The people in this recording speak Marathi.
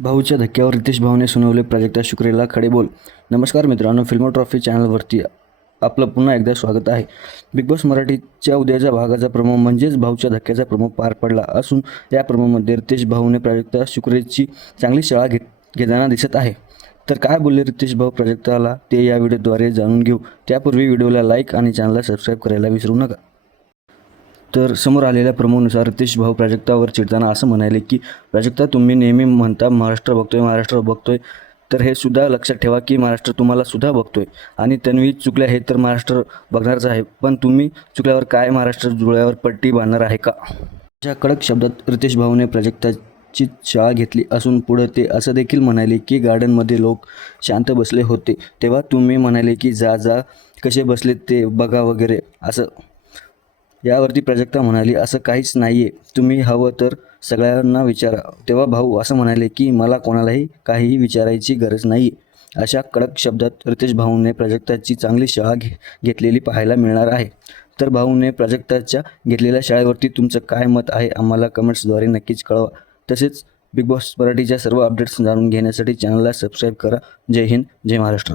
भाऊच्या धक्क्यावर रितेश भाऊने सुनावले प्राजक्ता शुक्रेला खडे बोल. नमस्कार मित्रांनो, फिल्मो ट्रॉफी चॅनलवरती आपलं पुन्हा एकदा स्वागत आहे. बिग बॉस मराठीच्या उद्याच्या भागाचा प्रोमो म्हणजेच भाऊच्या धक्क्याचा प्रोमो पार पडला असून या प्रोमोमध्ये रितेश भाऊने प्राजक्ता शुक्रेची चांगली शाळा घेताना दिसत आहे. तर काय बोलले रितेश भाऊ प्राजक्ताला ते या व्हिडिओद्वारे जाणून घेऊ. त्यापूर्वी व्हिडिओला लाईक आणि चॅनलला सबस्क्राईब करायला विसरू नका. तर समोर आलेल्या प्रोमोनुसार रितेश भाऊ प्राजक्तावर चिडताना असं म्हणाले की प्राजक्ता, तुम्ही नेहमी म्हणता महाराष्ट्र बघतोय, तर हे सुद्धा लक्षात ठेवा की महाराष्ट्र तुम्हाला सुद्धा बघतोय आणि तन्वी चुकल्या हे तर महाराष्ट्र बघणारच आहे, पण तुम्ही चुकल्यावर काय महाराष्ट्र जुळ्यावर पट्टी बांधणार आहे का? अशा कडक शब्दात रितेश भाऊने प्राजक्ताची शाळा घेतली असून पुढे ते असं देखील म्हणाले की गार्डनमध्ये लोक शांत बसले होते तेव्हा तुम्ही म्हणाले की जा कसे बसले ते बघा वगैरे असं. यावरती प्राजक्ता म्हणाली, असं काहीच नाही आहे, तुम्ही हवं तर सगळ्यांना विचारा. तेव्हा भाऊ असं म्हणाले की मला कोणालाही काहीही विचारायची गरज नाही. अशा कडक शब्दात रितेश भाऊने प्राजक्ताची चांगली शाळा घेतलेली पाहायला मिळणार आहे. तर भाऊने प्राजक्ताच्या घेतलेल्या शाळेवरती तुमचं काय मत आहे आम्हाला कमेंट्सद्वारे नक्कीच कळवा. तसेच बिग बॉस मराठीच्या सर्व अपडेट्स जाणून घेण्यासाठी चॅनलला सबस्क्राईब करा. जय हिंद, जय महाराष्ट्र.